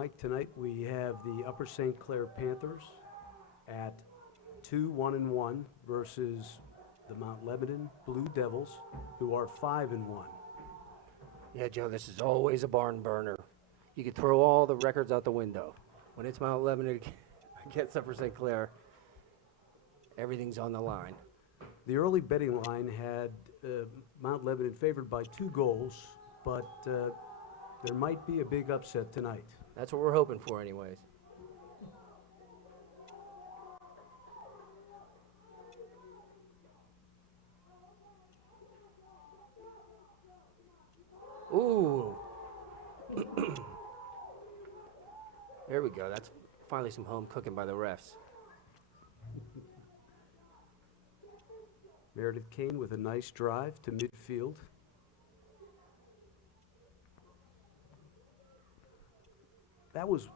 Mike. Tonight we have the Upper St. Clair Panthers at 2-1-1 versus the Mount Lebanon Blue Devils, who are 5-1. Yeah, Joe, this is always a barn burner. You could throw all the records out the window. When it's Mount Lebanon against Upper St. Clair, everything's on the line. The early betting line had Mount Lebanon favored by 2 goals, but there might be a big upset tonight. That's what we're hoping for anyways. Ooh. There we go. That's finally some home cooking by the refs. Meredith Kane with a nice drive to midfield. That was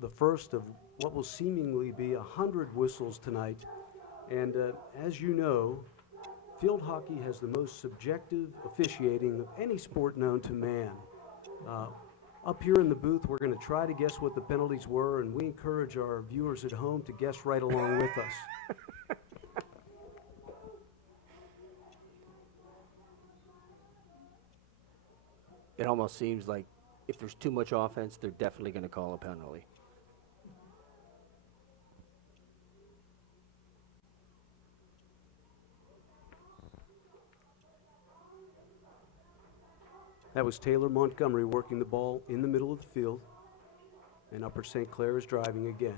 the first of what will seemingly be 100 whistles tonight. And as you know, field hockey has the most subjective officiating of any sport known to man. Up here in the booth, we're going to try to guess what the penalties were, and we encourage our viewers at home to guess right along with us. It almost seems like if there's too much offense, they're definitely going to call a penalty. That was Taylor Montgomery working the ball in the middle of the field, and Upper St. Clair is driving again.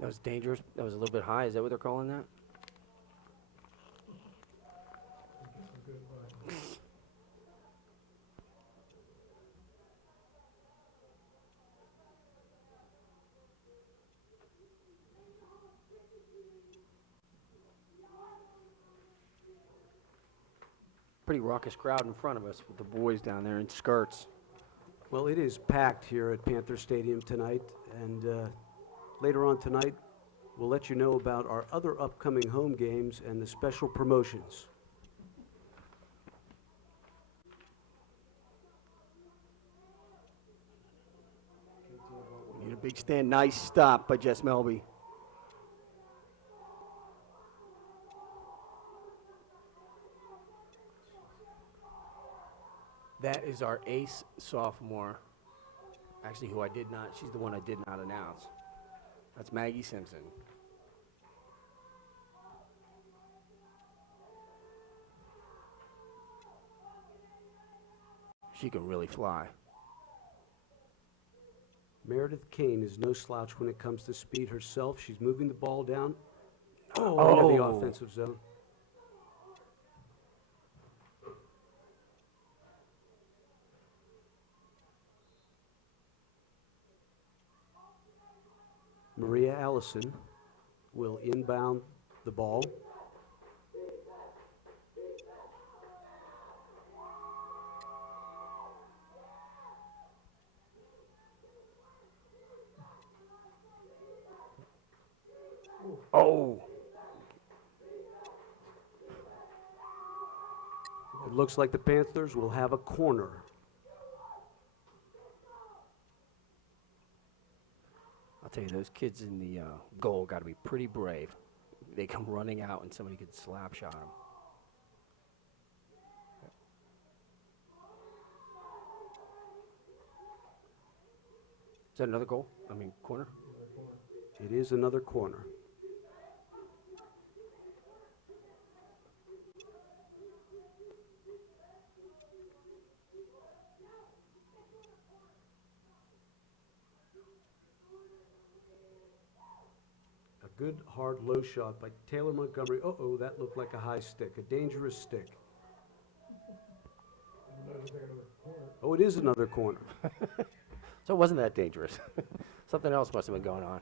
That was dangerous. That was a little bit high. Is that what they're calling that? Pretty raucous crowd in front of us with the boys down there in skirts. Well, it is packed here at Panther Stadium tonight, and later on tonight, we'll let you know about our other upcoming home games and the special promotions. Need a big stand. Nice stop by Jess Melby. That is our ace sophomore. Actually, who I did not, she's the one I did not announce. That's Maggie Simpson. She can really fly. Meredith Kane is no slouch when it comes to speed herself. She's moving the ball down into the offensive zone. Maria Allison will inbound the ball. Oh! It looks like the Panthers will have a corner. I'll tell you, those kids in the goal got to be pretty brave. They come running out and somebody could slap shot them. Is that another goal? I mean, corner? It is another corner. A good hard low shot by Taylor Montgomery. Uh-oh, that looked like a high stick, a dangerous stick. Oh, it is another corner. So it wasn't that dangerous. Something else must have been going on.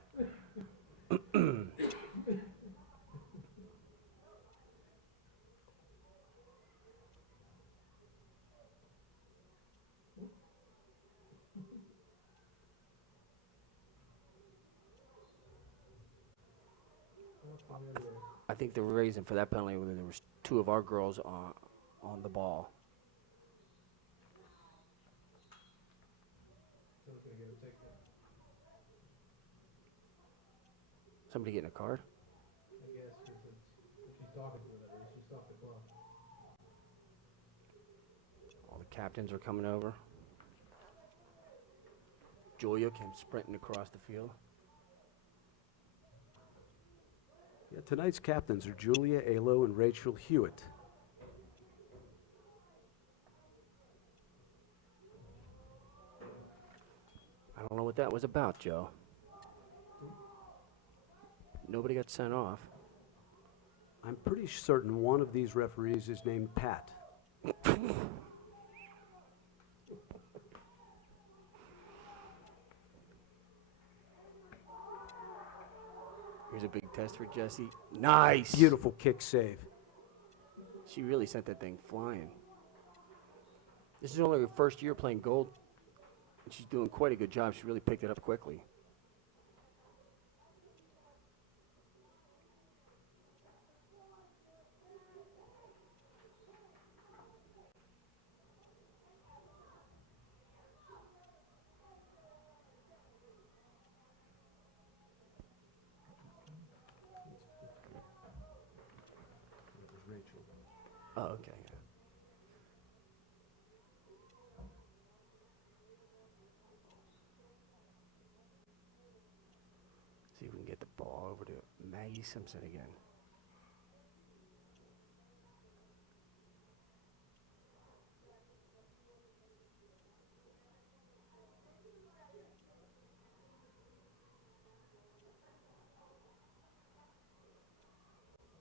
I think the reason for that penalty was there was two of our girls on the ball. Somebody getting a card? All the captains are coming over. Julia came sprinting across the field. Yeah, tonight's captains are Julia Alo and Rachel Hewitt. I don't know what that was about, Joe. Nobody got sent off. I'm pretty certain one of these referees is named Pat. Here's a big test for Jessie. Nice! Beautiful kick save. She really sent that thing flying. This is only her first year playing gold. And she's doing quite a good job. She really picked it up quickly. Oh, okay. Yeah. See if we can get the ball over to Maggie Simpson again.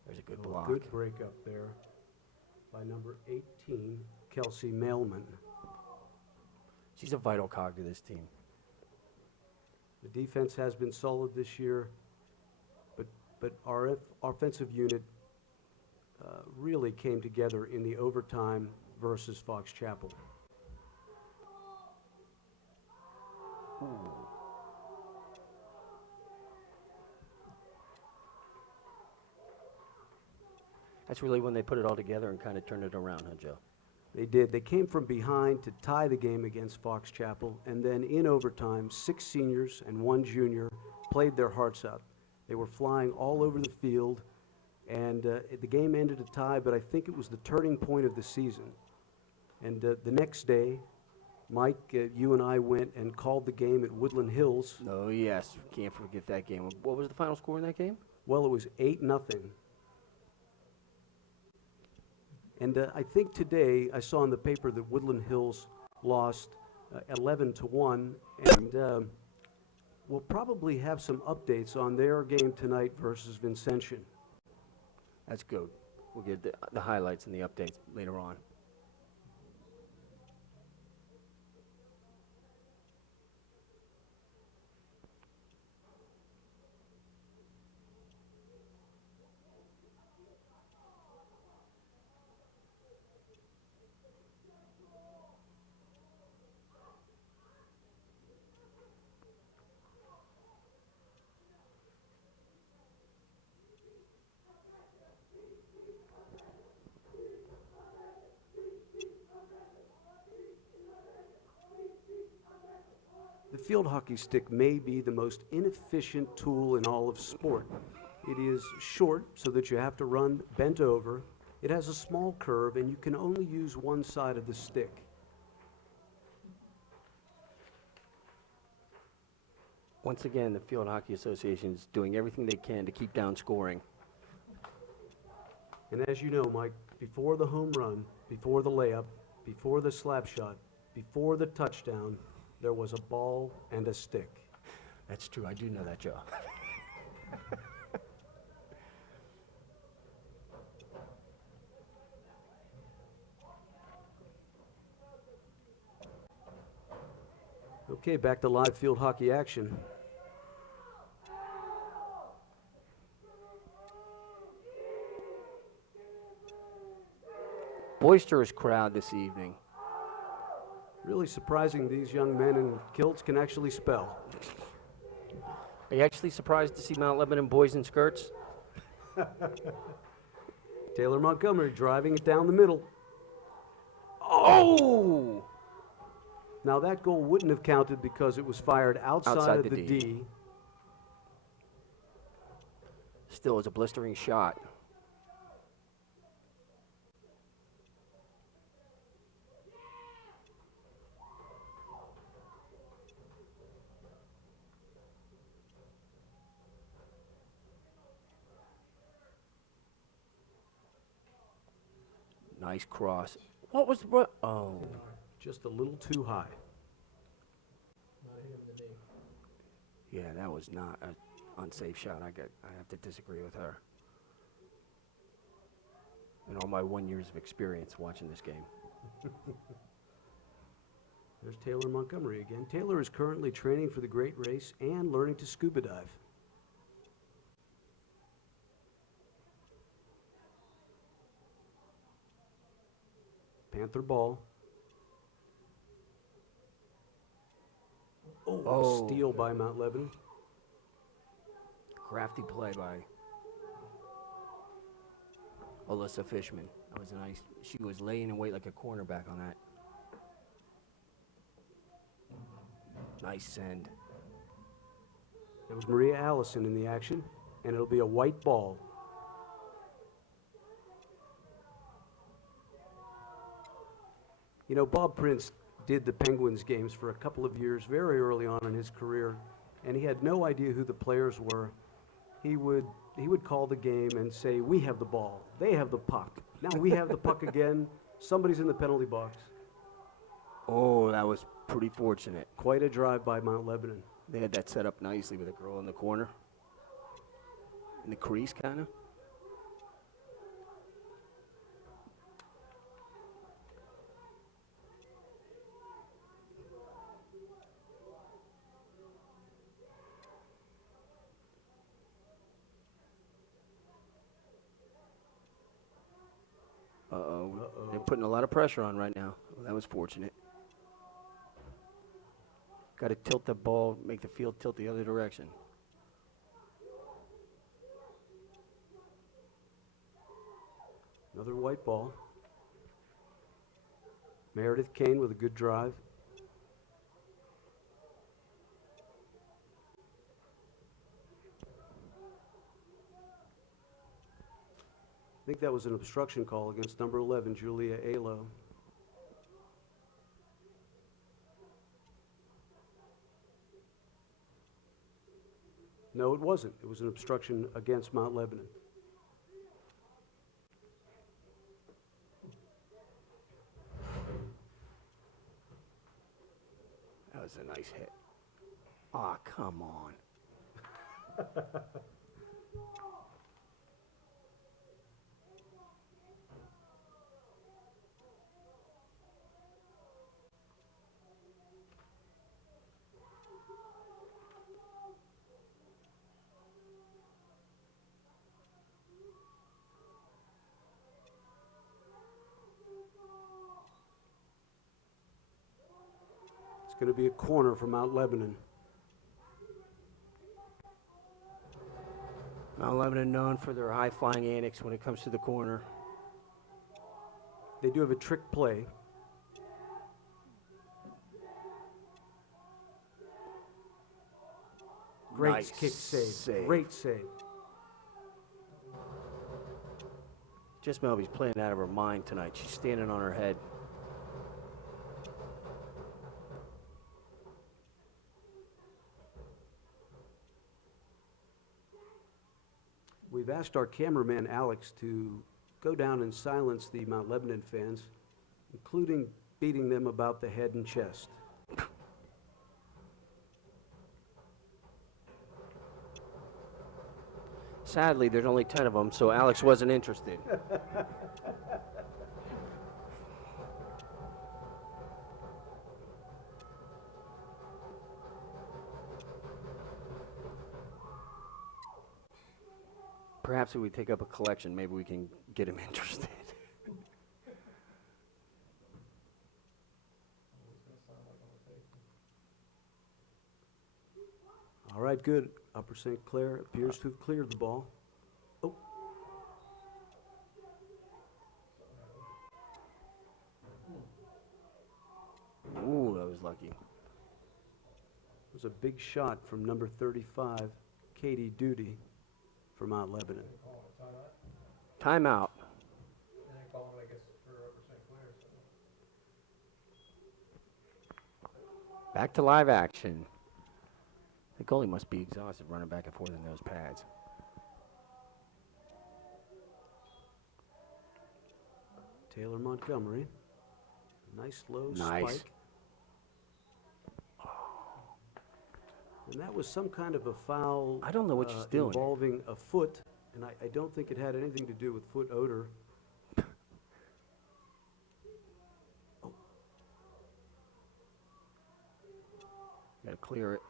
There's a good block. Good break up there by number 18, Kelsey Mailman. She's a vital cog to this team. The defense has been solid this year, but our offensive unit really came together in the overtime versus Fox Chapel. Ooh. That's really when they put it all together and kind of turned it around, huh, Joe? They did. They came from behind to tie the game against Fox Chapel, and then in overtime, 6 seniors and 1 junior played their hearts out. They were flying all over the field, and the game ended a tie, but I think it was the turning point of the season. And the next day, Mike, you and I went and called the game at Woodland Hills. Oh, yes. Can't forget that game. What was the final score in that game? Well, it was 8-0. And I think today I saw in the paper that Woodland Hills lost 11-1, and we'll probably have some updates on their game tonight versus Vincentian. That's good. We'll get the highlights and the updates later on. The field hockey stick may be the most inefficient tool in all of sport. It is short so that you have to run bent over. It has a small curve and you can only use one side of the stick. Once again, the Field Hockey Association is doing everything they can to keep down scoring. And as you know, Mike, before the home run, before the layup, before the slap shot, before the touchdown, there was a ball and a stick. That's true. I do know that, Joe. Okay, back to live field hockey action. Boisterous crowd this evening. Really surprising these young men in kilts can actually spell. Are you actually surprised to see Mount Lebanon boys in skirts? Taylor Montgomery driving it down the middle. Oh! Now that goal wouldn't have counted because it was fired outside of the the D. D. Still, it's a blistering shot. Nice cross. What was what? Oh, Just a little too high. yeah, that was not an unsafe shot. I have to disagree with her. In all my 1 years of experience watching this game. There's Taylor Montgomery again. Taylor is currently training for the great race and learning to scuba dive. Panther ball. Oh, steal by Mount Lebanon. Crafty play by Alyssa Fishman. That was nice. She was laying in wait like a cornerback on that. Nice send. It was Maria Allison in the action, and it'll be a white ball. You know, Bob Prince did the Penguins games for a couple of years very early on in his career, and he had no idea who the players were. He would call the game and say, "We have the ball. They have the puck. Now we have the puck again. Somebody's in the penalty box." Oh, that was pretty fortunate. Quite a drive by Mount Lebanon. They had that set up nicely with a girl in the corner. In the crease, kind of. They're putting a lot of pressure on right now. Well, that was fortunate. Got to tilt the ball, make the field tilt the other direction. Another white ball. Meredith Kane with a good drive. I think that was an obstruction call against number 11, Julia Alo. No, it wasn't. It was an obstruction against Mount Lebanon. That was a nice hit. Aw, come on. It's going to be a corner for Mount Lebanon. Mount Lebanon known for their high-flying antics when it comes to the corner. They do have a trick play. Great Nice kick save. save. Great save. Jess Melby's playing out of her mind tonight. She's standing on her head. We've asked our cameraman, Alex, to go down and silence the Mount Lebanon fans, including beating them about the head and chest. Sadly, there's only 10 of them, so Alex wasn't interested. Perhaps if we take up a collection, maybe we can get him interested. All right, good. Upper St. Clair appears to have cleared the ball. Oh, was lucky. It was a big shot from number 35, Katie Duty from Mount Lebanon. Timeout. Back to live action. The goalie must be exhausted running back and forth in those pads. Taylor Montgomery. Nice low Nice. spike. And that was some kind of a foul. I don't know what she's doing. Involving a foot, and I don't think it had anything to do with foot odor. Got to clear it.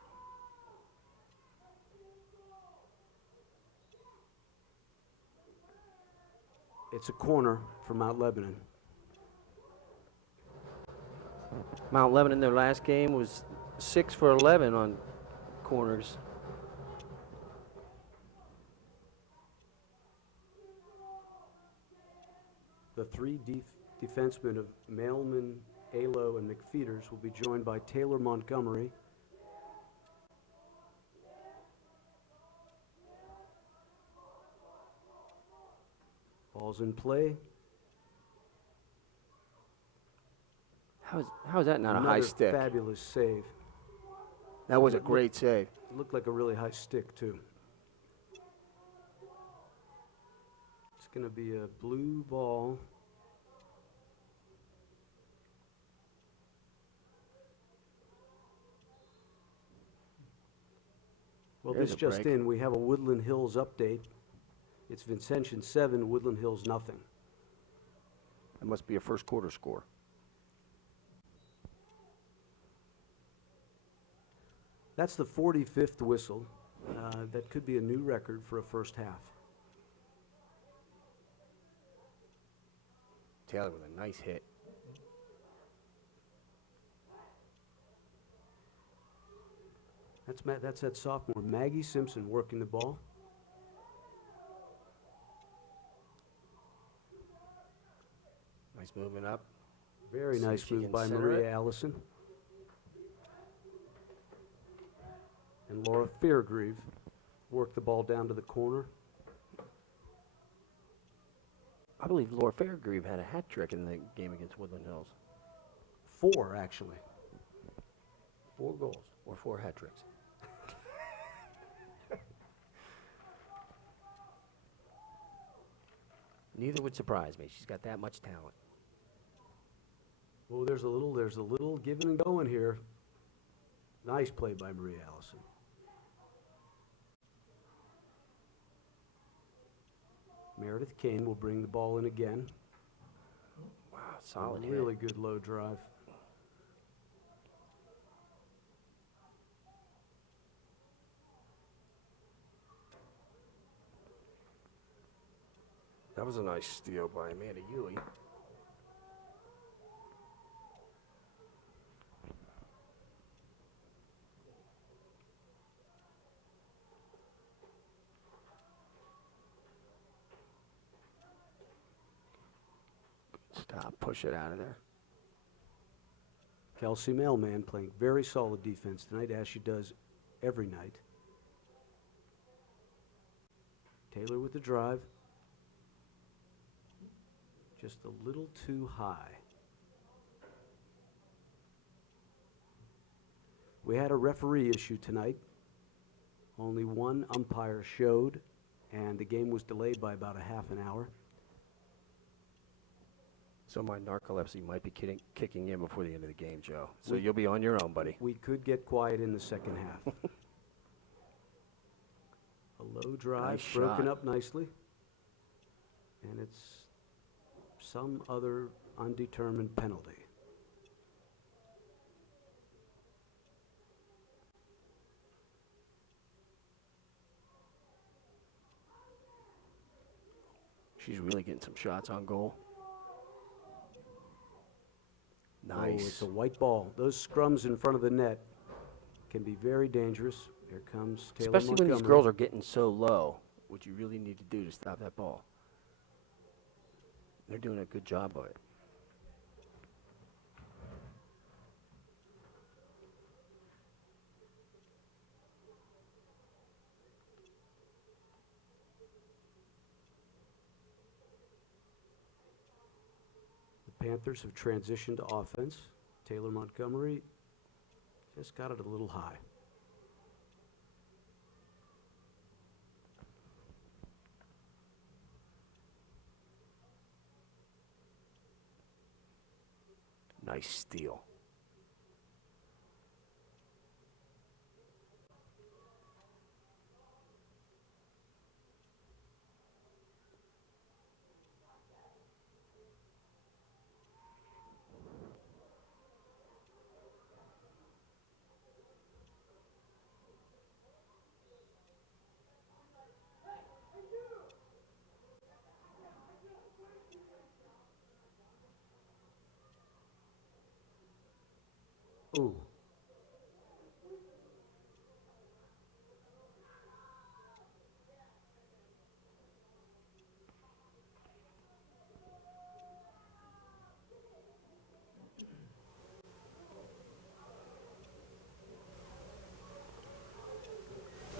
It's a corner for Mount Lebanon. Mount Lebanon, their last game was 6 for 11 on corners. The three defensemen of Mailman, Alo, and McFeeters will be joined by Taylor Montgomery. Ball's in play. How is that not a high Another stick? fabulous save. That was a great save. It looked like a really high stick, too. It's going to be a blue ball. Well, There's this a just break. in, we have a Woodland Hills update. It's Vincentian 7, Woodland Hills nothing. That must be a first quarter score. That's the 45th whistle. That could be a new record for a first half. Taylor with a nice hit. That's that sophomore, Maggie Simpson, working the ball. Nice movement up. Very See if nice she move can by center Maria it. Allison. And Laura Fairgrieve worked the ball down to the corner. I believe Laura Fairgrieve had a hat trick in the game against Woodland Hills. 4, actually. 4 goals or 4 hat tricks. Neither would surprise me. She's got that much talent. Oh, there's a little giving and going here. Nice play by Maria Allison. Meredith Kane will bring the ball in again. Wow, solid hit. Really good low drive. That was a nice steal by Amanda Ewey. Good stop, push it out of there. Kelsey Mailman playing very solid defense tonight, as she does every night. Taylor with the drive. Just a little too high. We had a referee issue tonight. Only one umpire showed, and the game was delayed by about a half an hour. So my narcolepsy might be kicking in before the end of the game, Joe. So you'll be on your own, buddy. We could get quiet in the second half. A low drive, Nice broken shot. up nicely. And it's some other undetermined penalty. She's really getting some shots on goal. Oh, Nice. it's a white ball. Those scrums in front of the net can be very dangerous. Here comes Taylor Especially when these Montgomery. girls are getting so low, what you really need to do to stop that ball. They're doing a good job of it. Panthers have transitioned to offense. Taylor Montgomery just got it a little high. Nice steal. Ooh.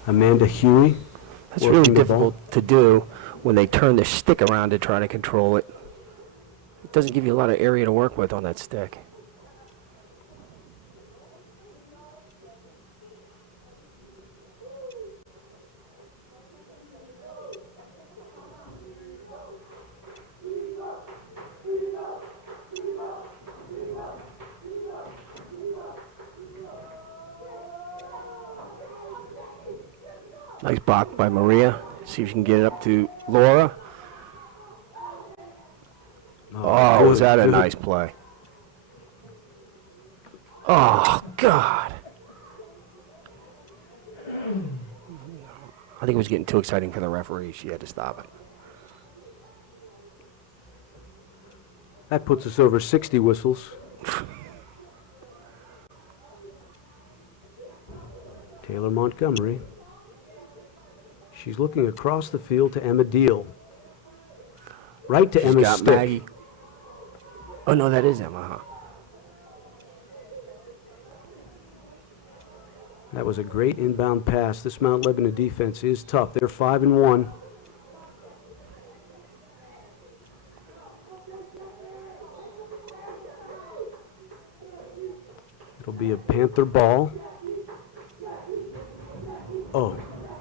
Amanda Huey. That's working really the ball. difficult to do when they turn the stick around to try to control it. It doesn't give you a lot of area to work with on that stick. Nice block by Maria. See if she can get it up to Laura. Oh, was that a good. nice play? Oh, God. I think it was getting too exciting for the referee. She had to stop it. That puts us over 60 whistles. Taylor Montgomery. She's looking across the field to Emma Deal. Right to She's Emma's got stick. Maggie. Oh, no, that is Emma, huh? That was a great inbound pass. This Mount Lebanon defense is tough. They're 5-1. It'll be a Panther ball. Oh,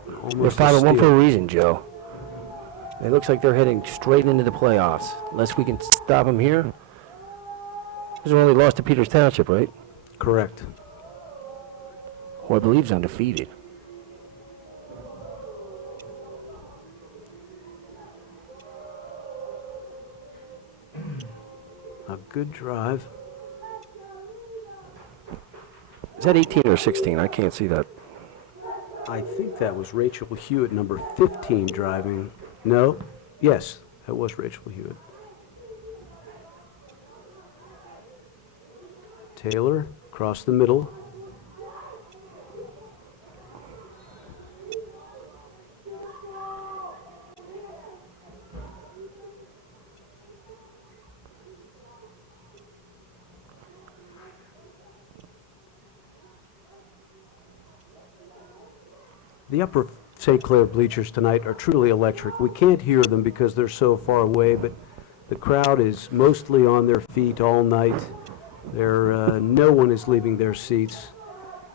They're almost 5-1 steal. for a reason, Joe. It looks like they're heading straight into the playoffs. Unless we can stop them here. Because we only lost to Peters Township, right? Correct. Who I believe is undefeated. A good drive. Is that 18 or 16? I can't see that. I think that was Rachel Hewitt, number 15, driving. No? Yes, that was Rachel Hewitt. Taylor, across the middle. The upper St. Clair bleachers tonight are truly electric. We can't hear them because they're so far away, but the crowd is mostly on their feet all night. No one is leaving their seats.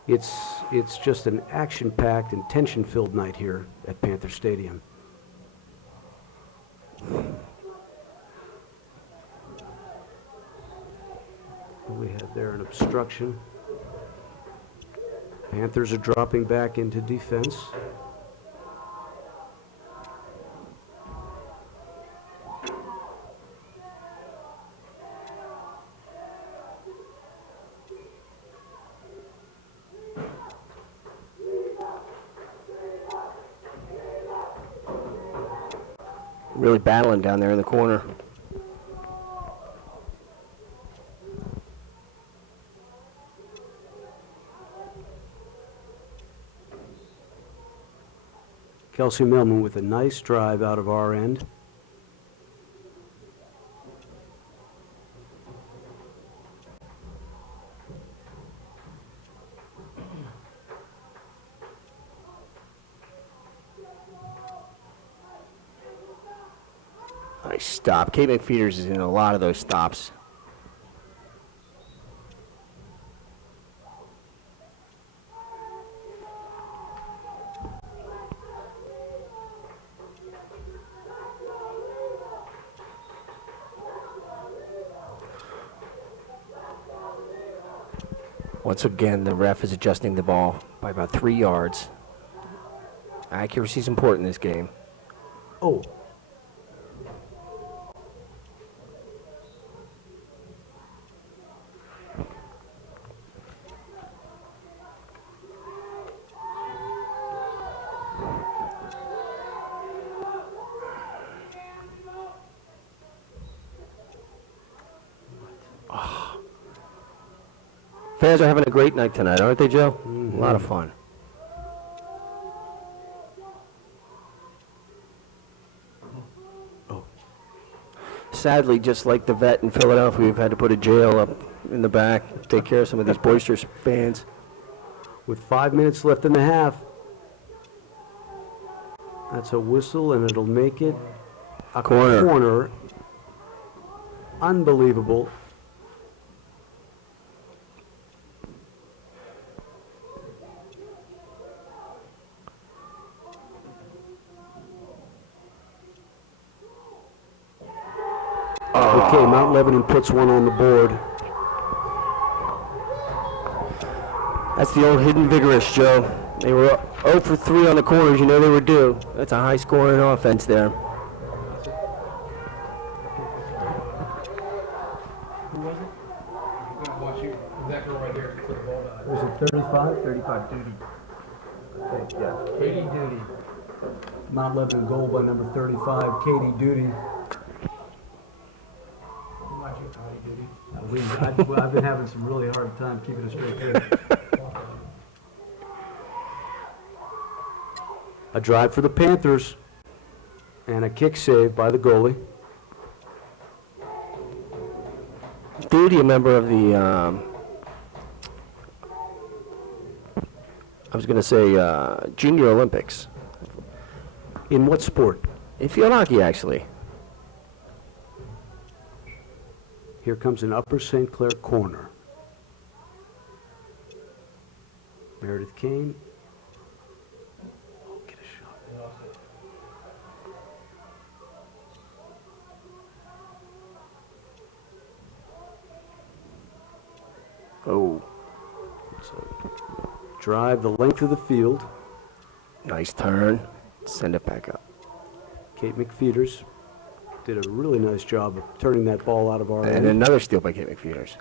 It's just an action-packed and tension-filled night here at Panther Stadium. We have there an obstruction. Panthers are dropping back into defense. Really battling down there in the corner. Kelsey Millman with a nice drive out of our end. Nice stop. Kate McFeeters is in a lot of those stops. Once again, the ref is adjusting the ball by about 3 yards. Accuracy is important in this game. Oh. Fans are having a great night tonight, aren't they, Joe? A lot of fun. Oh. Sadly, just like the vet in Philadelphia, we've had to put a jail up in the back, take care of some of these boisterous fans. With 5 minutes left in the half. That's a whistle, and it'll make it a corner. Unbelievable. Okay, Mount Lebanon puts one on the board. That's the old hidden vigorous, Joe. They were 0 for 3 on the corners. You know they were due. That's a high-scoring offense there. Who was it? I'm gonna watch you. That girl right here. Put the ball down. Was it 35? 35 Duty. Okay, yeah. Katie Duty. Mount Lebanon goal by number 35, Katie Duty. Watch you, Katie Duty. I've been having some really hard time keeping a straight face. A drive for the Panthers, and a kick save by the goalie. Duty, a member of the, I was going to say, Junior Olympics. In what sport? In field hockey, actually. Here comes an Upper St. Clair corner. Meredith Kane. Oh, get a shot. Oh, So, drive the length of the field. nice turn. Send it back up. Kate McFeeters did a really nice job of turning that ball out of our And end. another steal by Kate McFeeters.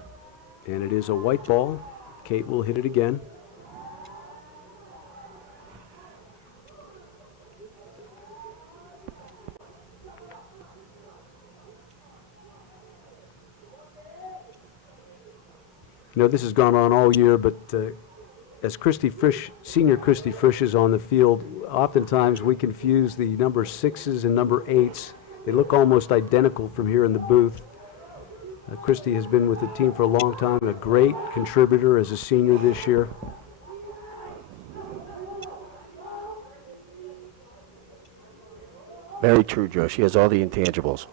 And it is a white ball. Kate will hit it again. You know, this has gone on all year, but as Christy Frisch, senior Christy Frisch is on the field, oftentimes we confuse the number 6s and number 8s. They look almost identical from here in the booth. Christy has been with the team for a long time, a great contributor as a senior this year. Very true, Joe. She has all the intangibles.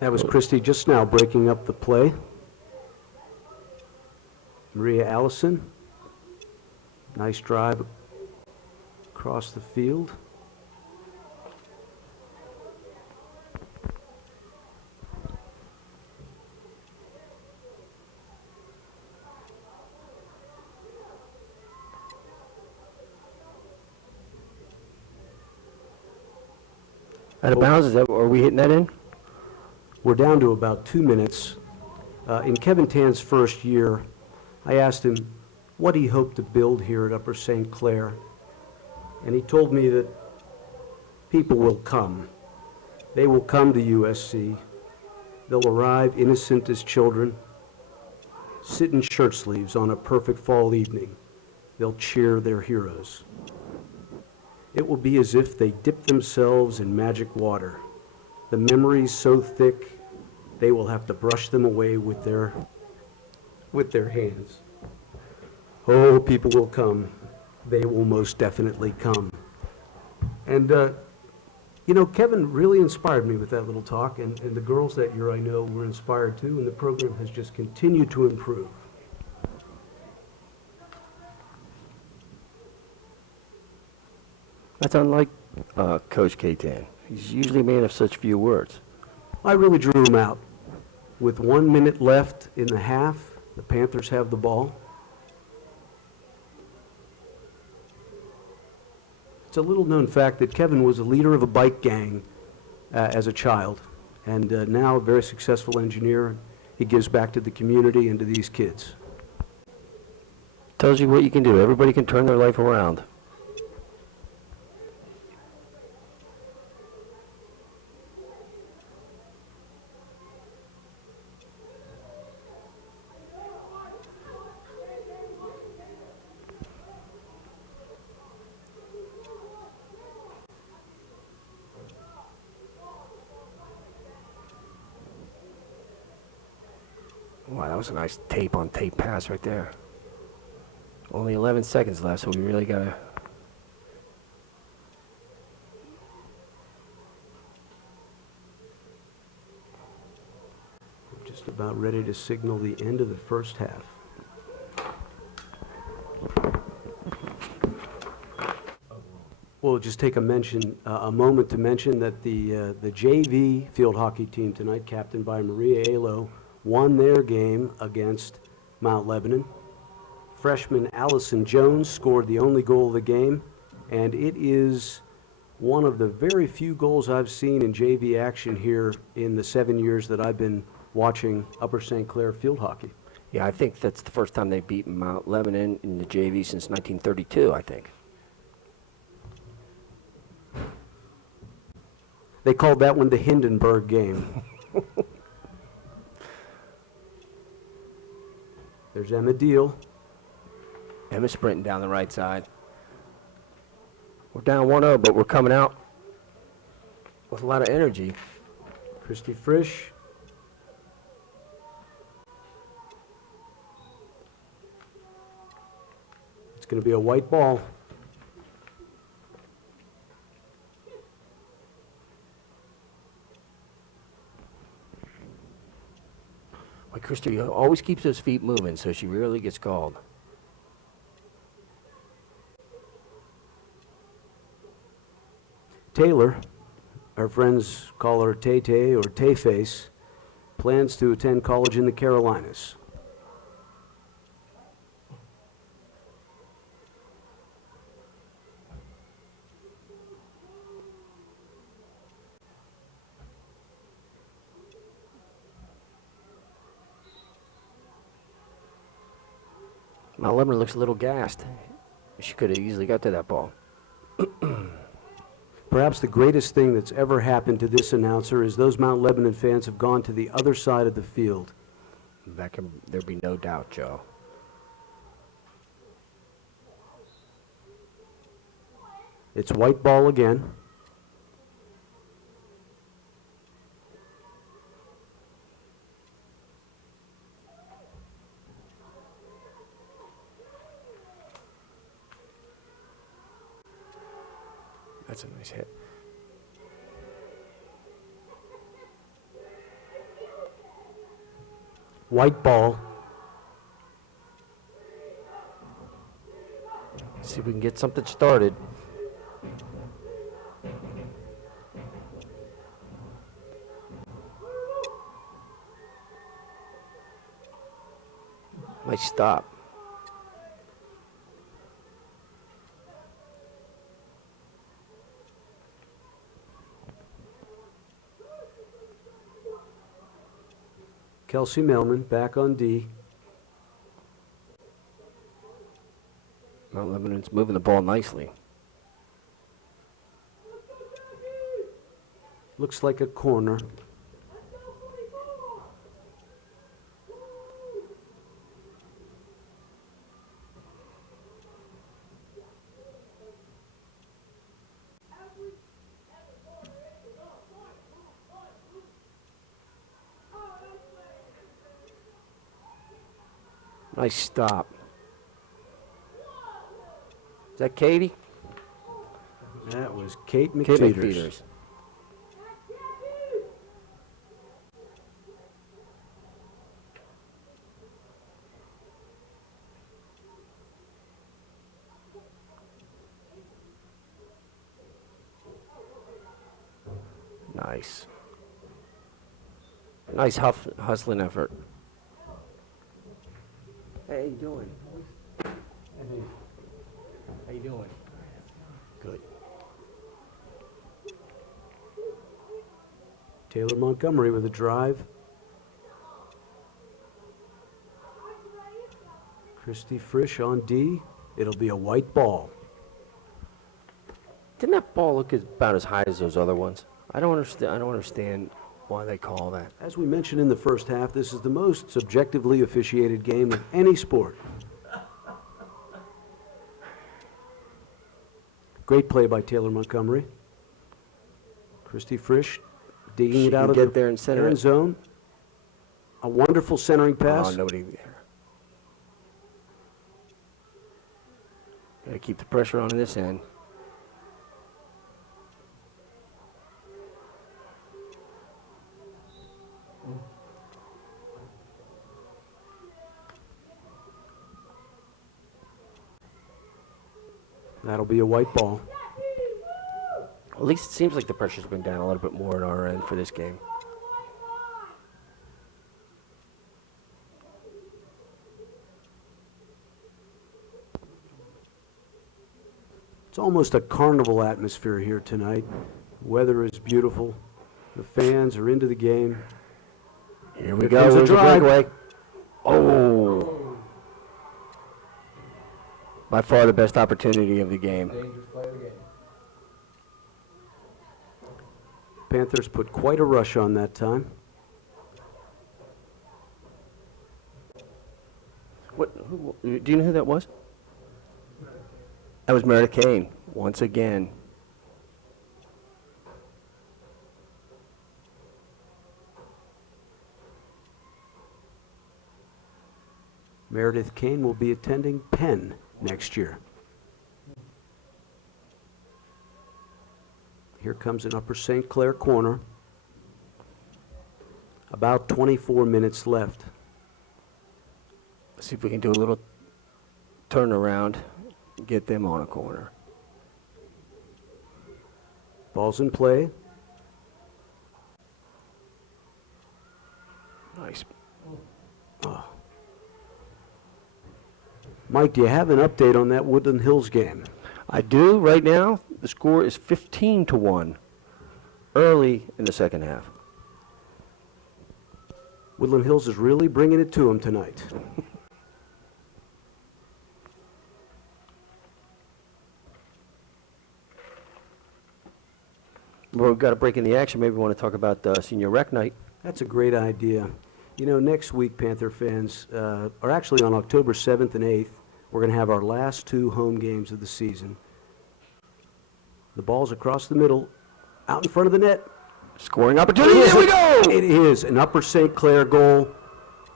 That was Christy just now breaking up the play. Maria Allison. Nice drive across the field. Out of bounds, is that, are we hitting that in? We're down to about 2 minutes. In Kevin Tan's first year, I asked him what he hoped to build here at Upper St. Clair. And he told me that people will come. They will come to USC. They'll arrive innocent as children, sit in shirt sleeves on a perfect fall evening. They'll cheer their heroes. It will be as if they dipped themselves in magic water. The memories so thick, they will have to brush them away with their hands. Oh, people will come. They will most definitely come. And You know, Kevin really inspired me with that little talk, and the girls that year I know were inspired too, and the program has just continued to improve. That's unlike Coach K-Tan. He's usually a man of such few words. I really drew him out. With 1 minute left in the half, the Panthers have the ball. It's a little known fact that Kevin was a leader of a bike gang as a child, and now a very successful engineer. He gives back to the community and to these kids. Tells you what you can do. Everybody can turn their life around. Wow, that was a nice tape-on-tape pass right there. Only 11 seconds left, so we really got to... Just about ready to signal the end of the first half. We'll just take a moment to mention that the JV field hockey team tonight, captained by Maria Alo, won their game against Mount Lebanon. Freshman Allison Jones scored the only goal of the game, and it is one of the very few goals I've seen in JV action here in the 7 years that I've been watching Upper St. Clair field hockey. Yeah, I think that's the first time they've beaten Mount Lebanon in the JV since 1932, I think. They called that one the Hindenburg game. There's Emma Deal. Emma sprinting down the right side. We're down 1-0, but we're coming out with a lot of energy. Christy Frisch. It's going to be a white ball. Well, Christy always keeps those feet moving, so she rarely gets called. Taylor, our friends call her Tay-Tay or Tay-Face, plans to attend college in the Carolinas. Mount Lebanon looks a little gassed. She could have easily got to that ball. Perhaps the greatest thing that's ever happened to this announcer is those Mount Lebanon fans have gone to the other side of the field. There'd be no doubt, Joe. It's white ball again. That's a nice hit. White ball. See if we can get something started. Nice stop. Kelsey Melman back on D. Mount Lebanon's moving the ball nicely. Looks like a corner. Nice stop. Is that Katie? That was Kate Kate McFeeters. McFeeters. Nice. Nice hustling effort. Hey, how you doing? How you doing? Good. Taylor Montgomery with a drive. Christy Frisch on D. It'll be a white ball. Didn't that ball look about as high as those other ones? I don't understand why they call that. As we mentioned in the first half, this is the most subjectively officiated game of any sport. Great play by Taylor Montgomery. Christy Frisch digging She it out can of get the there and center end it. zone. A wonderful centering pass. Oh, nobody there. Gotta keep the pressure on this end. That'll be a white ball. At least it seems like the pressure's been down a little bit more on our end for this game. It's almost a carnival atmosphere here tonight. Weather is beautiful. The fans are into the game. Here we Here go. comes a There's a drive. breakaway. Oh. By far the best opportunity of the game. Dangerous play of the game. Panthers put quite a rush on that time. Do you know who that was? That was Meredith Kane, once again. Meredith Kane will be attending Penn next year. Here comes an Upper St. Clair corner. About 24 minutes left. Let's see if we can do a little turnaround, get them on a corner. Ball's in play. Nice. Mike, do you have an update on that Woodland Hills game? I do right now. The score is 15-1 early in the second half. Woodland Hills is really bringing it to them tonight. Well, we've got a break in the action. Maybe we want to talk about senior rec night. That's a great idea. You know, next week, Panther fans, or actually on October 7th and 8th, we're going to have our last two home games of the season. The ball's across the middle, out in front of the net. Scoring opportunity. Here we go. It is an Upper St. Clair goal.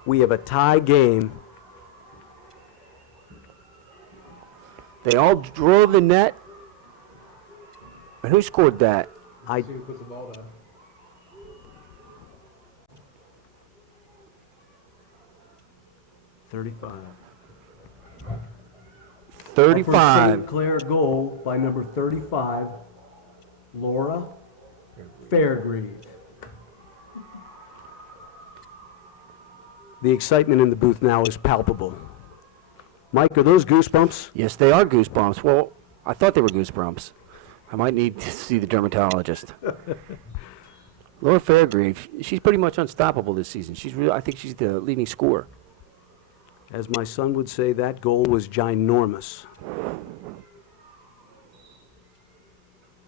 We have a tie game. They all drove the net. And who scored that? I See who puts the ball down. Thirty-five. 35. Upper St. Clair goal by number 35, Laura Fairgrieve. The excitement in the booth now is palpable. Mike, are those goosebumps? Yes, they are goosebumps. Well, I thought they were goosebumps. I might need to see the dermatologist. Laura Fairgrieve, she's pretty much unstoppable this season. I think she's the leading scorer. As my son would say, that goal was ginormous.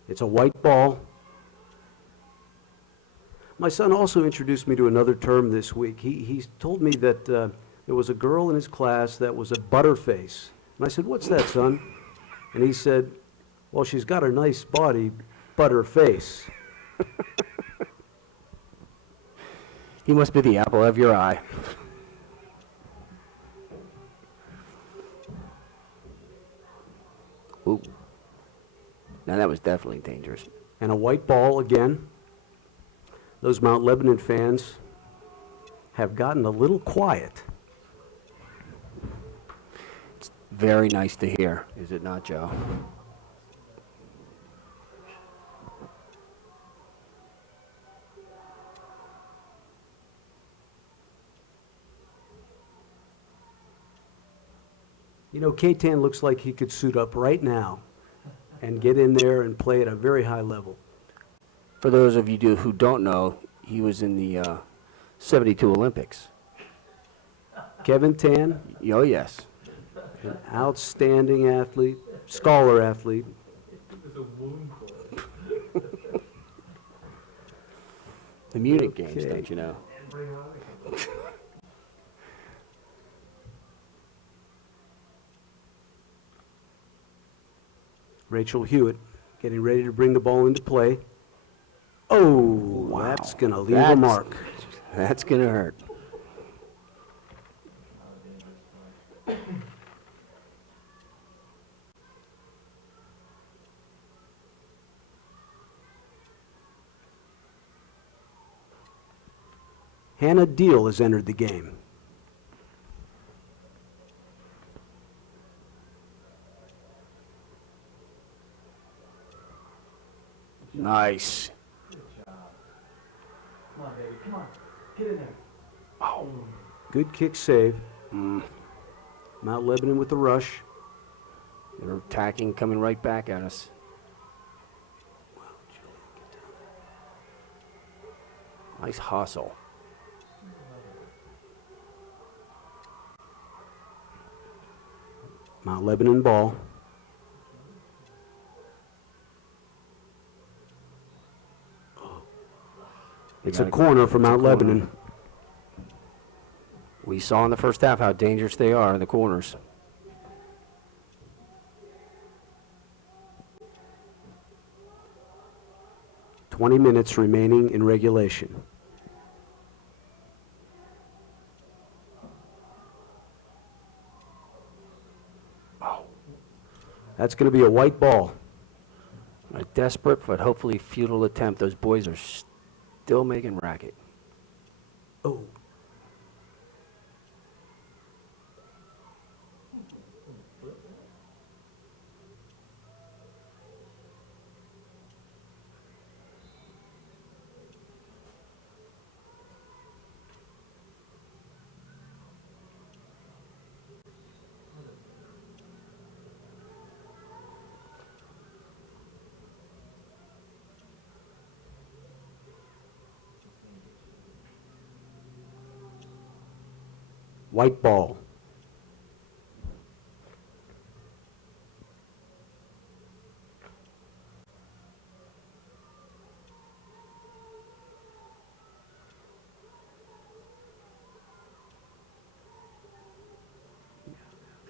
It's a white ball. My son also introduced me to another term this week. He told me that there was a girl in his class that was a butterface. And I said, "What's that, son?" And he said, "Well, she's got a nice body, but her face." He must be the apple of your eye. Ooh. Now that was definitely dangerous. And a white ball again. Those Mount Lebanon fans have gotten a little quiet. It's very nice to hear, is it not, Joe? You know, K-Tan looks like he could suit up right now and get in there and play at a very high level. For those of you who don't know, he was in the 72 Olympics. Kevin Tan, Oh, yes. an outstanding athlete, scholar athlete. The Munich Games, Okay. don't you know? Rachel Hewitt getting ready to bring the ball into play. Oh, Wow. that's going to leave a That's- mark. That's going to hurt. Hannah Deal has entered the game. Nice. Come on, baby, come on, get in there. Oh. Good kick save. Mm. Mount Lebanon with the rush. They're attacking, coming right back at us. Nice hustle. Mount Lebanon ball. It's a gotta- corner for it's a Mount corner. Lebanon. We saw in the first half how dangerous they are in the corners. .20 minutes remaining in regulation. That's going to be a white ball. A desperate but hopefully futile attempt. Those boys are still making racket. Oh. White ball.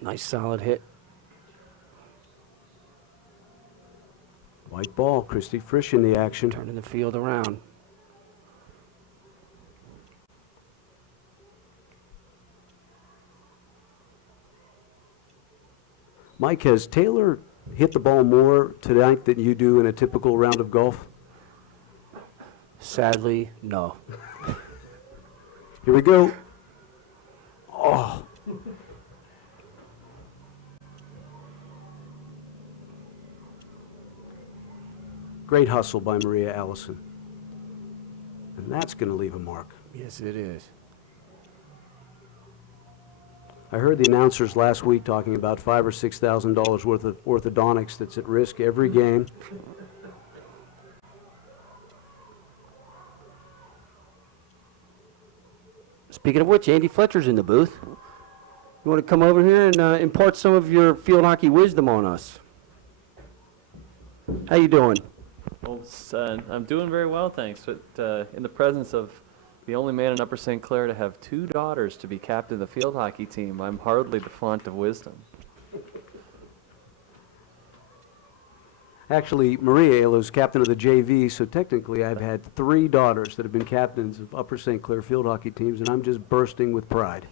Nice solid hit. White ball. Christy Frisch in the action. Turning the field around. Mike, has Taylor hit the ball more tonight than you do in a typical round of golf? Sadly, no. Here we go. Oh. Great hustle by Maria Allison. And that's going to leave a mark. Yes, it is. I heard the announcers last week talking about $5,000 or $6,000 worth of orthodontics that's at risk every game. Speaking of which, Andy Fletcher's in the booth. You want to come over here and impart some of your field hockey wisdom on us? How you doing? Well, I'm doing very well, thanks. But in the presence of the only man in Upper St. Clair to have two daughters to be captain of the field hockey team, I'm hardly the font of wisdom. Actually, Maria is captain of the JV, so technically I've had 3 daughters that have been captains of Upper St. Clair field hockey teams, and I'm just bursting with pride.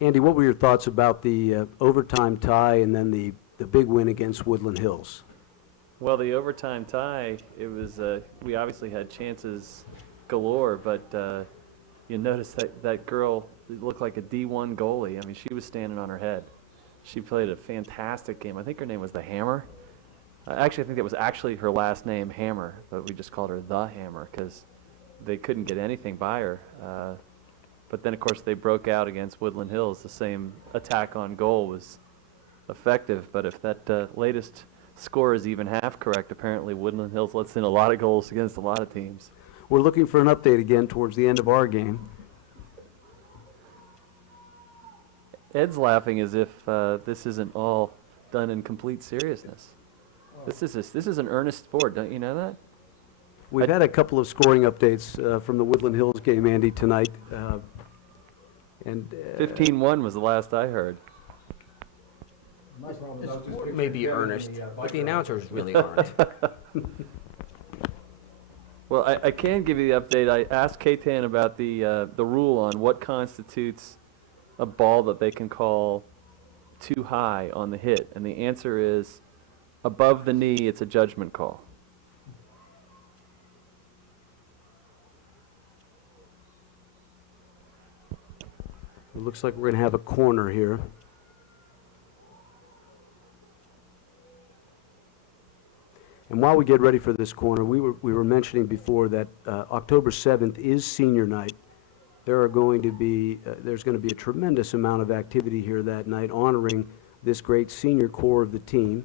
Andy, what were your thoughts about the overtime tie and then the big win against Woodland Hills? Well, the overtime tie, it was we obviously had chances galore, but you notice that girl looked like a D1 goalie. I mean, she was standing on her head. She played a fantastic game. I think her name was the Hammer. Actually, I think that was actually her last name, Hammer, but we just called her the Hammer because they couldn't get anything by her. But then, of course, they broke out against Woodland Hills. The same attack on goal was effective, but if that latest score is even half correct, apparently Woodland Hills lets in a lot of goals against a lot of teams. We're looking for an update again towards the end of our game. Ed's laughing as if this isn't all done in complete seriousness. This is an earnest sport, don't you know that? We've had a couple of scoring updates from the Woodland Hills game, Andy, tonight. 15-1 was the last I heard. My problem is I was just Sport picturing may be Devin in earnest, the, but the biker announcers outfit. really aren't. Well, I can give you the update. I asked K-Tan about the rule on what constitutes a ball that they can call too high on the hit, and the answer is above the knee, it's a judgment call. It looks like we're going to have a corner here. And while we get ready for this corner, we were mentioning before that October 7th is senior night. There's going to be a tremendous amount of activity here that night honoring this great senior core of the team.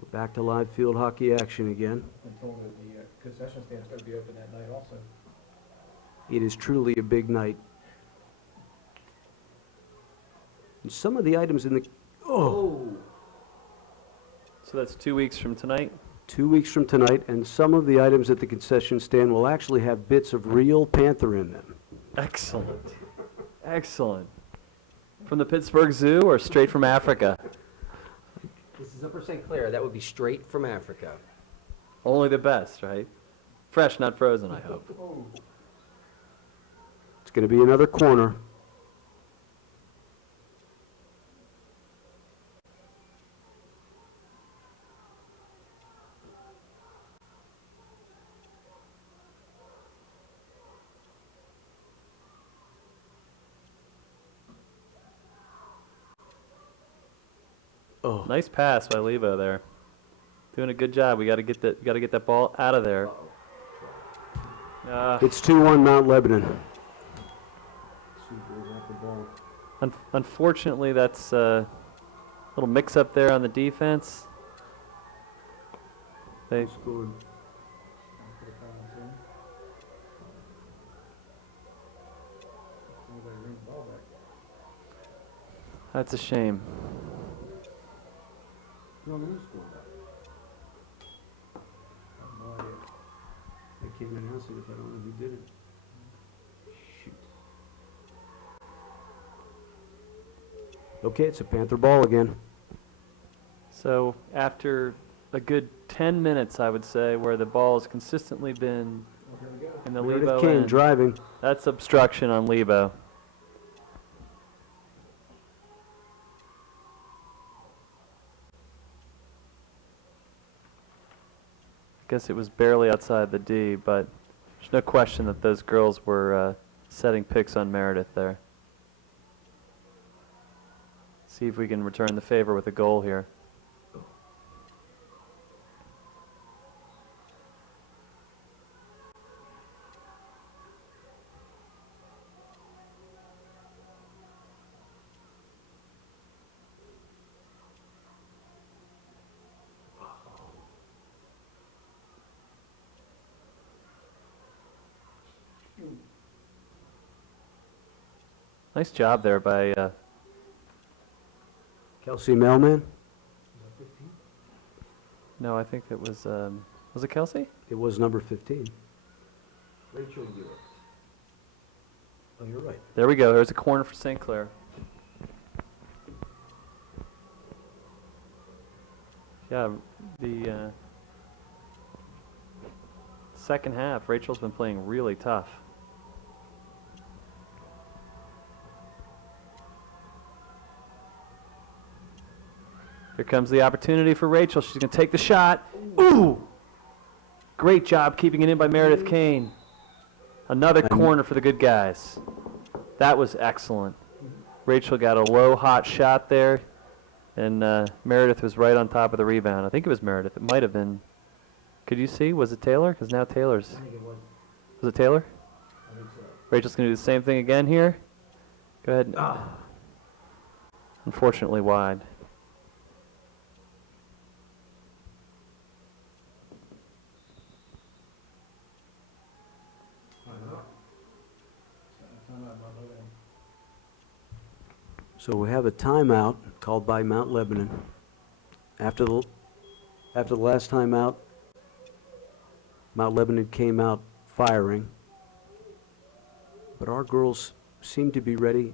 We're back to live field hockey action again. Been told that the concession stand's gonna be open that night also. It is truly a big night. And some of the items in the, So that's 2 weeks from tonight? 2 weeks from tonight, and some of the items at the concession stand will actually have bits of real Panther in them. Excellent. Excellent. From the Pittsburgh Zoo or straight from Africa? This is Upper St. Clair. That would be straight from Africa. Only the best, right? Fresh, not frozen, I hope. It's going to be another corner. Oh, Nice pass by Lebo there. Doing a good job. We got to get that ball out of there. it's 2-1 Mount Lebanon. Unfortunately, that's a little mix-up there on the defense. They Scored. That's a shame. No, who scored that? I have no idea. I can't announce it if I don't know who did it. Shoot. Okay, it's a Panther ball again. So after a good 10 minutes, I would say, where the ball has consistently been Well, here we go. in the Meredith Lebo Kane end, driving. that's obstruction on Lebo. I guess it was barely outside the D, but there's no question that those girls were setting picks on Meredith there. See if we can return the favor with a goal here. Nice job there by Kelsey Mailman. no, I think it was it Kelsey? It was number 15. Rachel Ewart. Oh, you're right. There we go. There's a corner for St. Clair. Yeah, the second half, Rachel's been playing really tough. Here comes the opportunity for Rachel. She's going to take the shot. Ooh! Great job keeping it in by Meredith Kane. Another corner for the good guys. That was excellent. Rachel got a low, hot shot there, And Meredith was right on top of the rebound. I think it was Meredith. It might have been. Could you see? Was it Taylor? Because now Taylor's. I think it was. Was it Taylor? I think so. Rachel's going to do the same thing again here. Go ahead. Unfortunately wide. So we have a timeout called by Mount Lebanon. After the last timeout, Mount Lebanon came out firing. But our girls seem to be ready,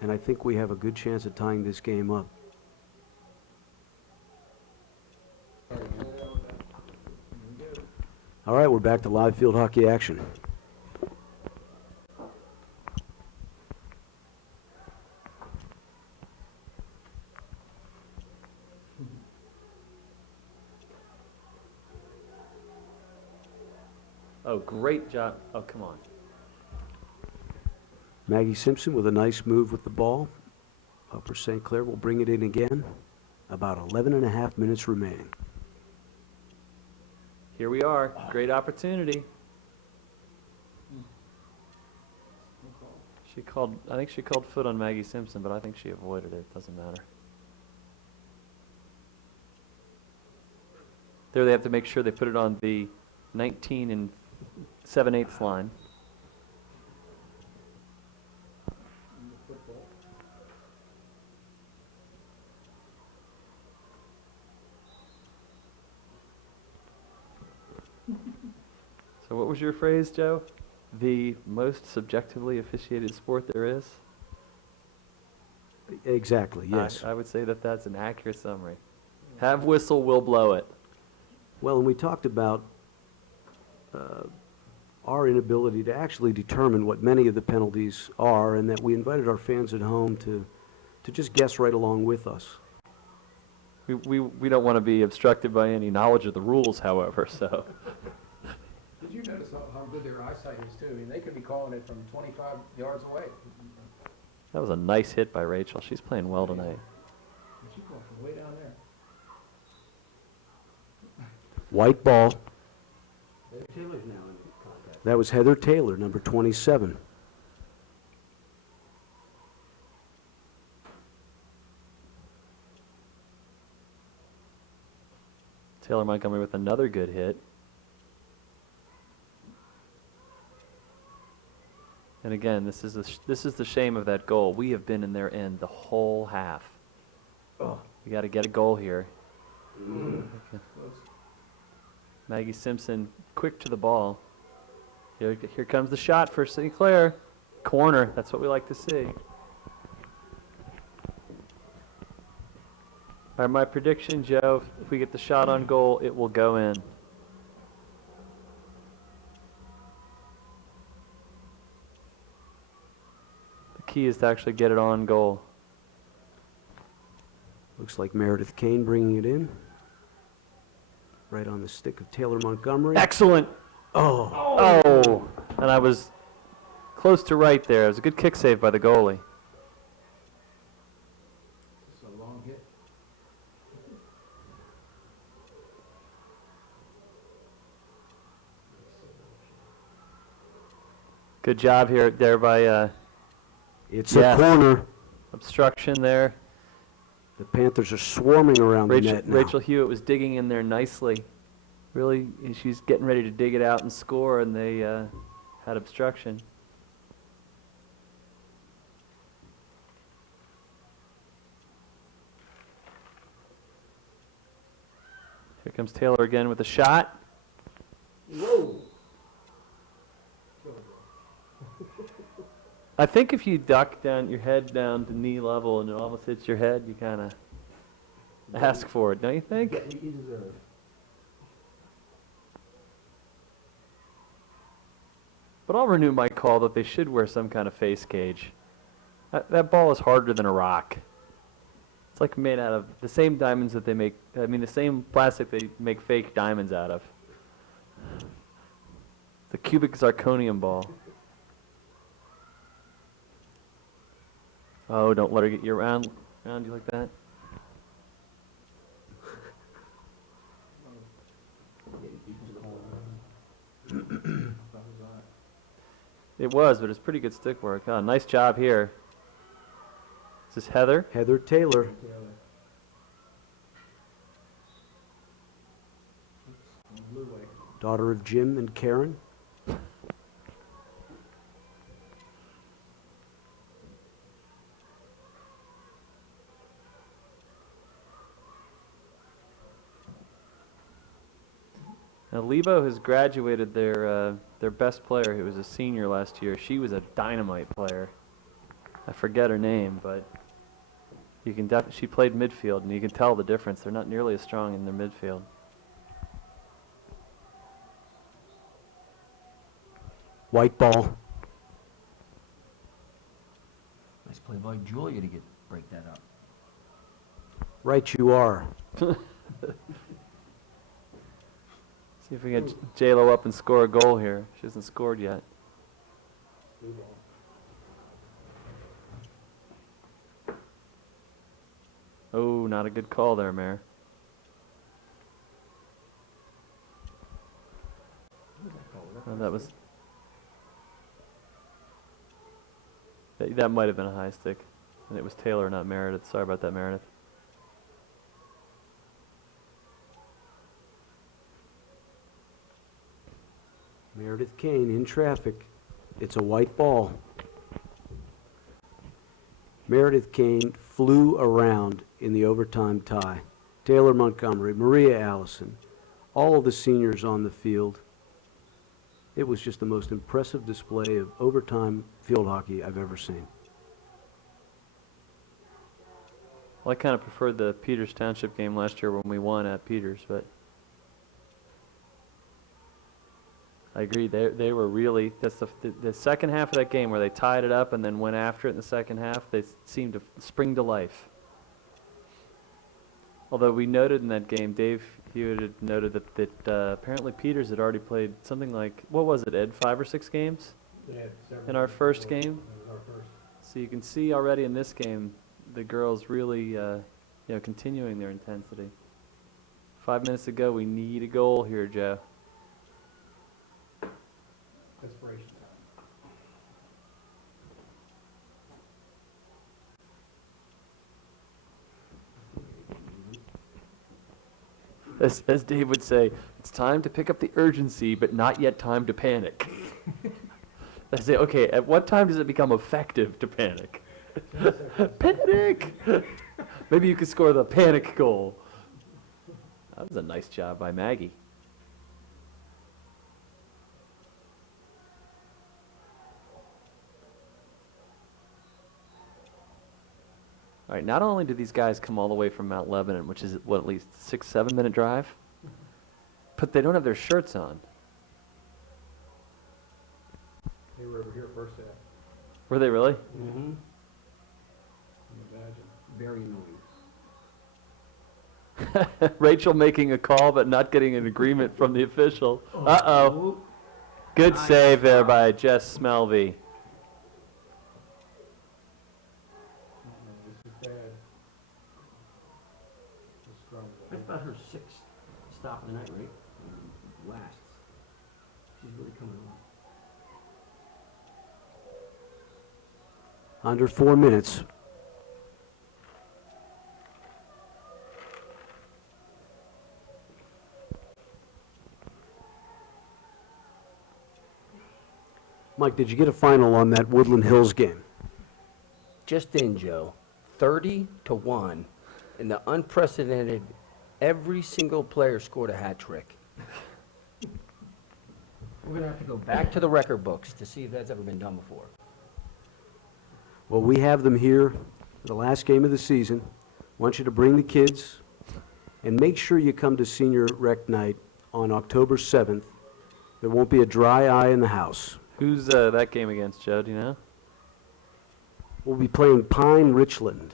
and I think we have a good chance of tying this game up. All right, we're back to live field hockey action. Oh, great job. Oh, come on. Maggie Simpson with a nice move with the ball. Upper St. Clair will bring it in again. About 11 and a half minutes remaining. Here we are. Great opportunity. I think she called foot on Maggie Simpson, but I think she avoided it. Doesn't matter. There they have to make sure they put it on the 19 and 7/8 line. So what was your phrase, Joe? The most subjectively officiated sport there is? Exactly, yes. I would say that that's an accurate summary. Have whistle, we'll blow it. Well, and we talked about our inability to actually determine what many of the penalties are, and that we invited our fans at home to just guess right along with us. We don't want to be obstructed by any knowledge of the rules, however, so. Did you notice how good their eyesight is too? I mean, they could be calling it from 25 yards away. That was a nice hit by Rachel. She's playing well tonight. She's going from way down there. White ball. Taylor's now in contact. That was Heather Taylor, number 27. Taylor Montgomery with another good hit. And again, this is the shame of that goal. We have been in their end the whole half. Oh. We got to get a goal here. Okay. Maggie Simpson, quick to the ball. Here comes the shot for St. Clair. Corner. That's what we like to see. All right, my prediction, Joe, if we get the shot on goal, it will go in. The key is to actually get it on goal. Looks like Meredith Kane bringing it in. Right on the stick of Taylor Montgomery. Excellent. Oh, Oh, and I was close to right there. It was a good kick save by the goalie. It's a long hit. Good job there by it's Yes. a corner. obstruction there. The Panthers are swarming around the net now. Rachel Hewitt was digging in there nicely. Really, and she's getting ready to dig it out and score, and they had obstruction. Here comes Taylor again with a shot. Whoa. I think if you duck down your head down to knee level and it almost hits your head, you kind of ask for it, don't you think? You deserve it. But I'll renew my call that they should wear some kind of face cage. That ball is harder than a rock. It's like made out of the same diamonds that they make, the same plastic they make fake diamonds out of. The cubic zirconium ball. Oh, don't let her get you around you like that. It was, but it's pretty good stick work. Oh, nice job here. Is this Heather? Heather Taylor. Blue way. Daughter of Jim and Karen. Now, Lebo has graduated their best player, who was a senior last year. She was a dynamite player. I forget her name, but you can she played midfield, and you can tell the difference. They're not nearly as strong in their midfield. White ball. Nice play by Julia to break that up. Right you are. See if we get J-Lo up and score a goal here. She hasn't scored yet. Blue ball. Oh, not a good call there, Mayor. Oh, that was... That might have been a high stick. And it was Taylor, not Meredith. Sorry about that, Meredith. Meredith Kane in traffic. It's a white ball. Meredith Kane flew around in the overtime tie. Taylor Montgomery, Maria Allison, all of the seniors on the field. It was just the most impressive display of overtime field hockey I've ever seen. Well, I kind of preferred the Peters Township game last year when we won at Peters, but I agree. They were really, that's the second half of that game where they tied it up and then went after it in the second half. They seemed to spring to life. Although we noted in that game, Dave Hewitt had noted that apparently Peters had already played something like, what was it, Ed, 5 or 6 games They had several in our games first before. game? That was our first. So you can see already in this game, the girls really, continuing their intensity. 5 minutes to go, we need a goal here, Joe. Desperation time. As Dave would say, it's time to pick up the urgency, but not yet time to panic. I say, okay, at what time does it become effective to panic? Panic! Maybe you could score the panic goal. That was a nice job by Maggie. All right, not only do these guys come all the way from Mount Lebanon, which is, what, at least 6-7 minute drive, but they don't have their shirts on. They were over here first half. Were they really? Mm-hmm. Can you imagine? Very annoying. Rachel making a call but not getting an agreement from the official. Uh-oh. Good save there by Jess Smelvey. This is bad. This scrum. That's about her 6th stop of the night, right? Last. She's really coming along. Under 4 minutes. Mike, did you get a final on that Woodland Hills game? Just in, Joe. 30-1. In the unprecedented, every single player scored a hat trick. We're going to have to go back to the record books to see if that's ever been done before. Well, we have them here for the last game of the season. Want you to bring the kids and make sure you come to senior rec night on October 7th. There won't be a dry eye in the house. Who's that game against, Joe? Do you know? We'll be playing Pine Richland.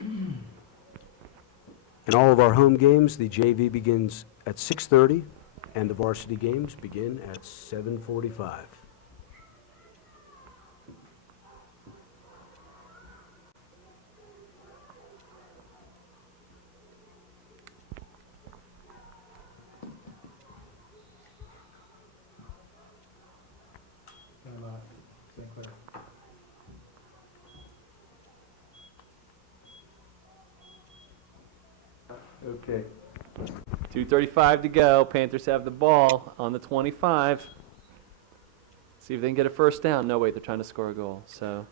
In all of our home games, the JV begins at 6:30, and the varsity games begin at 7:45. Okay. 2:35 to go. Panthers have the ball on the 25. See if they can get a first down. No, wait, they're trying to score a goal. So,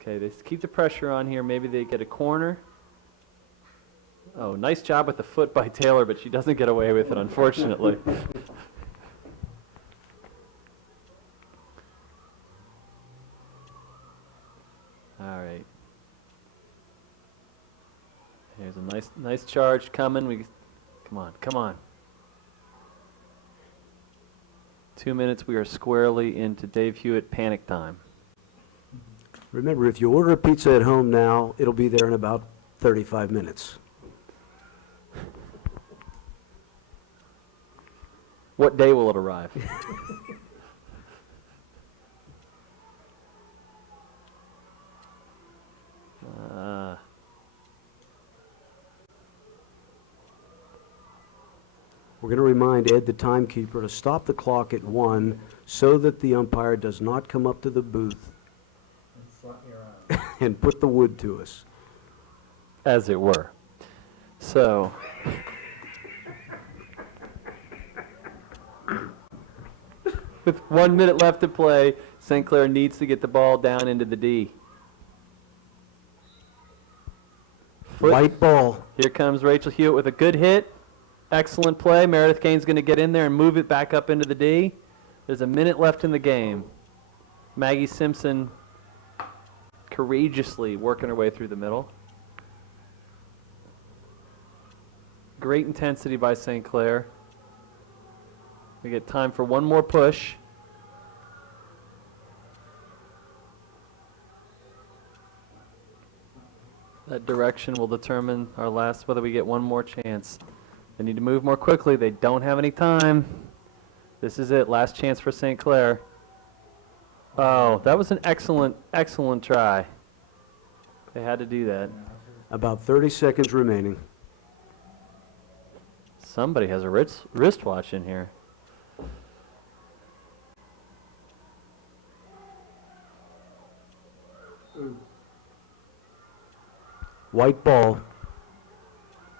okay, they keep the pressure on here. Maybe they get a corner. Oh, nice job with the foot by Taylor, but she doesn't get away with it, unfortunately. All right. Here's a nice charge coming. Come on. 2 minutes, we are squarely into Dave Hewitt panic time. Remember, if you order a pizza at home now, it'll be there in about 35 minutes. What day will it arrive? We're going to remind Ed, the timekeeper, to stop the clock at 1 so that the umpire does not come up to the booth and put the wood to us. As it were. So, with 1 minute left to play, St. Clair needs to get the ball down into the D. White ball. Here comes Rachel Hewitt with a good hit. Excellent play. Meredith Kane's going to get in there and move it back up into the D. There's a minute left in the game. Maggie Simpson courageously working her way through the middle. Great intensity by St. Clair. We get time for one more push. That direction will determine our last, whether we get one more chance. They need to move more quickly. They don't have any time. This is it. Last chance for St. Clair. Oh, that was an excellent try. They had to do that. About 30 seconds remaining. Somebody has a wristwatch in here. White ball.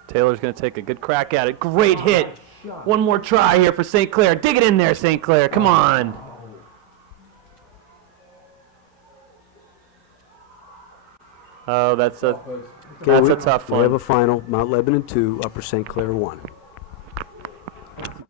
Taylor's going to take a good crack at it. Great hit. One more try here for St. Clair. Dig it in there, St. Clair. Come on. Oh, that's a tough We have one. a final. Mount Lebanon 2, Upper St. Clair 1.